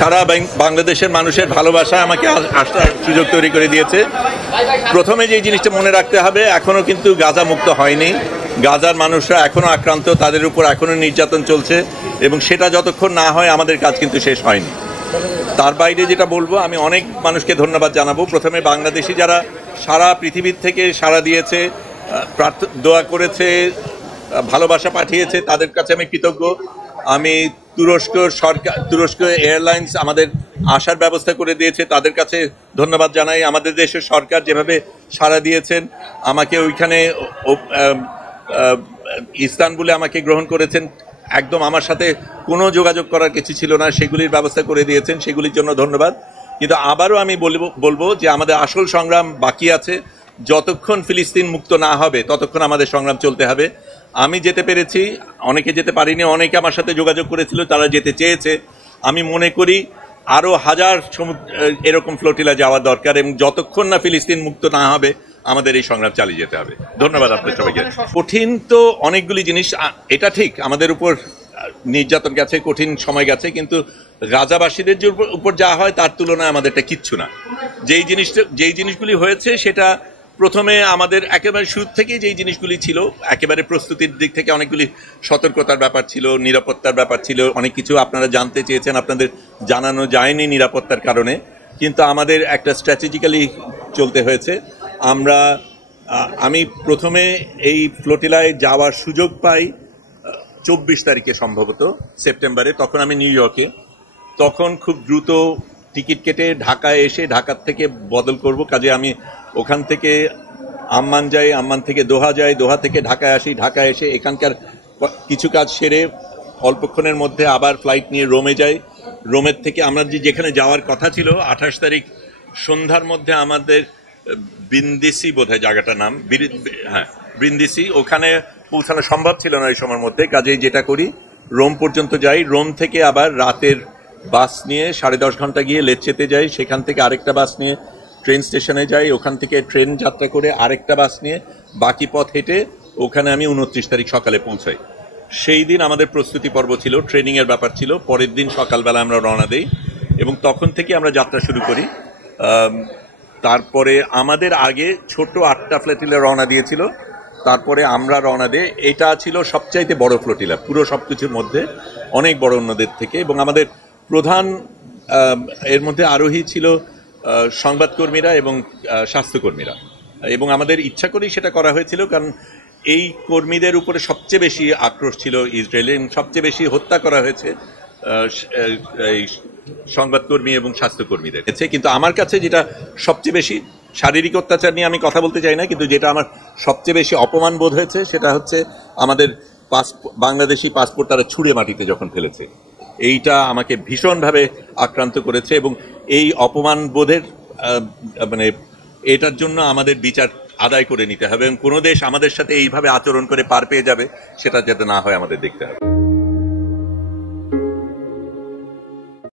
সারা বাংলাদেশের মানুষের ভালোবাসা আমাকে আসার সুযোগ তৈরি করে দিয়েছে। প্রথমে যে জিনিসটা মনে রাখতে হবে, এখনো কিন্তু গাজা মুক্ত হয়নি। গাজার মানুষরা এখনো আক্রান্ত, তাদের উপর এখনো নির্যাতন চলছে, এবং সেটা যতক্ষণ না হয় আমাদের কাজ কিন্তু শেষ হয়নি। তার বাইরে যেটা বলবো, আমি অনেক মানুষকে ধন্যবাদ জানাবো। প্রথমে বাংলাদেশি যারা সারা পৃথিবীর থেকে সাড়া দিয়েছে, দোয়া করেছে, ভালোবাসা পাঠিয়েছে, তাদের কাছে আমি কৃতজ্ঞ। আমি তুরস্ক এয়ারলাইন্স আমাদের আসার ব্যবস্থা করে দিয়েছে, তাদের কাছে ধন্যবাদ জানাই। আমাদের দেশের সরকার যেভাবে সাড়া দিয়েছেন, আমাকে ওইখানে ইস্তানবুলে আমাকে গ্রহণ করেছেন, একদম আমার সাথে কোনো যোগাযোগ করার কিছু ছিল না, সেগুলির ব্যবস্থা করে দিয়েছেন, সেগুলির জন্য ধন্যবাদ। কিন্তু আবারও আমি বলবো যে আমাদের আসল সংগ্রাম বাকি আছে। যতক্ষণ ফিলিস্তিন মুক্ত না হবে ততক্ষণ আমাদের সংগ্রাম চলতে হবে। আমি যেতে পেরেছি, অনেকে যেতে পারিনি, অনেকে আমার সাথে যোগাযোগ করেছিল, তারা যেতে চেয়েছে। আমি মনে করি আরো হাজার এরকম ফ্লোটিলা যাওয়া দরকার, এবং যতক্ষণ না ফিলিস্তিন মুক্ত না হবে আমাদের এই সংগ্রাম চালিয়ে যেতে হবে। ধন্যবাদ আপনাদের সবাইকে। কঠিন তো অনেকগুলি জিনিস, এটা ঠিক আমাদের উপর নির্যাতন গেছে, কঠিন সময় গেছে, কিন্তু গাজাবাসীদের উপর যা হয় তার তুলনায় আমাদেরটা কিচ্ছু না। যেই জিনিসগুলি হয়েছে সেটা প্রথমে আমাদের একেবারে শুরু থেকেই যেই জিনিসগুলি ছিল, একেবারে প্রস্তুতির দিক থেকে অনেকগুলি সতর্কতার ব্যাপার ছিল, নিরাপত্তার ব্যাপার ছিল, অনেক কিছু আপনারা জানতে চেয়েছেন, আপনাদের জানানো যায়নি নিরাপত্তার কারণে, কিন্তু আমাদের একটা স্ট্র্যাটেজিক্যালি চলতে হয়েছে। আমি প্রথমে এই ফ্লোটিলায় যাওয়ার সুযোগ পাই 24 তারিখে সম্ভবত সেপ্টেম্বরে, তখন আমি নিউ ইয়র্কে। তখন খুব দ্রুত টিকিট কেটে ঢাকায় এসে ঢাকার থেকে বদল করব, কাজে আমি ওখান থেকে আম্মান যাই, আম্মান থেকে দোহা যাই, দোহা থেকে ঢাকায় আসি, ঢাকায় এসে এখানকার কিছু কাজ সেরে অল্পক্ষণের মধ্যে আবার ফ্লাইট নিয়ে রোমে যাই। রোমের থেকে আমরা যেখানে যাওয়ার কথা ছিল 28 তারিখ সন্ধ্যার মধ্যে আমাদের ব্রিন্দিসি বোধহয় জায়গাটার নাম, হ্যাঁ ব্রিন্দিসি, ওখানে পৌঁছানো সম্ভব ছিল না এই সময়ের মধ্যে। কাজেই যেটা করি, রোম পর্যন্ত যাই, রোম থেকে আবার রাতের বাস নিয়ে 10.5 ঘন্টা গিয়ে লেচ্চেতে যাই, সেখান থেকে আরেকটা বাস নিয়ে ট্রেন স্টেশনে যাই, ওখান থেকে ট্রেন যাত্রা করে আরেকটা বাস নিয়ে বাকি পথ হেঁটে ওখানে আমি 29 তারিখ সকালে পৌঁছাই। সেই দিন আমাদের প্রস্তুতি পর্ব ছিল, ট্রেনিং এর ব্যাপার ছিল। পরের দিন সকালবেলা আমরা রওনা দেই এবং তখন থেকে আমরা যাত্রা শুরু করি। তারপরে আমাদের আগে ছোট 8টা ফ্লোটিলা রওনা দিয়েছিল, তারপরে আমরা রওনা দিই। এটা ছিল সবচাইতে বড় ফ্লোটিলা পুরো সবকিছুর মধ্যে, অনেক বড় অন্যদের থেকে। এবং আমাদের প্রধান এর মধ্যে আরোহী ছিল সংবাদকর্মীরা এবং স্বাস্থ্যকর্মীরা, এবং আমাদের ইচ্ছা করেই সেটা করা হয়েছিল, কারণ এই কর্মীদের উপরে সবচেয়ে বেশি আক্রোশ ছিল ইসরায়েলে, এবং সবচেয়ে বেশি হত্যা করা হয়েছে এই সংবাদকর্মী এবং স্বাস্থ্যকর্মীদের। কিন্তু আমার কাছে যেটা সবচেয়ে বেশি, শারীরিক অত্যাচার নিয়ে আমি কথা বলতে চাই না, কিন্তু যেটা আমার সবচেয়ে বেশি অপমান বোধ হয়েছে সেটা হচ্ছে আমাদের বাংলাদেশি পাসপোর্ট তারা ছুঁড়ে মাটিতে যখন ফেলেছে। এইটা আমাকে ভীষণভাবে আক্রান্ত করেছে, এবং এই অপমান বোধের এটার জন্য আমাদের বিচার আদায় করে নিতে হবে, এবং কোনো দেশ আমাদের সাথে এইভাবে আচরণ করে পার পেয়ে যাবে সেটা যাতে না হয় আমাদের দেখতে হবে।